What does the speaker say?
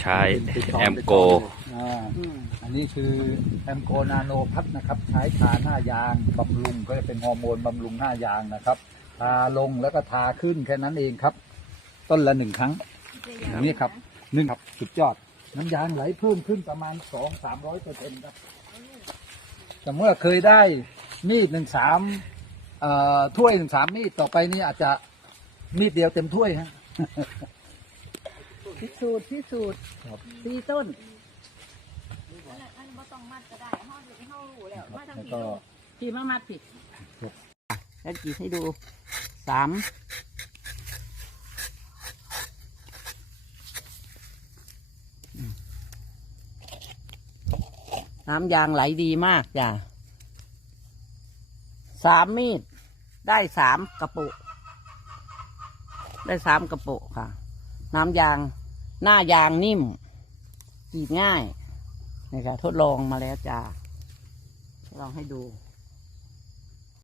ใช้แอมโกอ่าอันนี้คือแอมโกนาโนพัทนะครับ ใช้ทาหน้ายางบำรุงก็จะเป็นฮอร์โมนบำรุงหน้ายางนะครับ ทาลงแล้วก็ทาขึ้นแค่นั้นเองครับ ต้นละหนึ่งครั้งอย่างนี้ครับหนึ่งครับสุดยอด น้ำยางไหลเพิ่มขึ้นประมาณสองสามร้อยเปอร์เซ็นต์ครับแต่เมื่อเคยได้มีดหนึ่งสามเอ่อถ้วยหนึ่งสามมีดต่อไปนี่อาจจะมีดเดียวเต็มถ้วยฮะ พิสูจน์พิสูจน์ครับ สี่ต้น อันบ่ต้องมัดก็ได้ห้องอยู่ที่ห้องรู้แล้วมาทางแล้วผีก็พี่มามัดผิดครับแล้วกี่ให้ดูสามน้ำยางไหลดีมากจ้ะสามมีด ได้สามกระปุก ได้สามกระปุกค่ะ น้ำยาง หน้ายางนิ่มกรีดง่ายนี่ค่ะทดลองมาแล้วจ้าลองให้ดู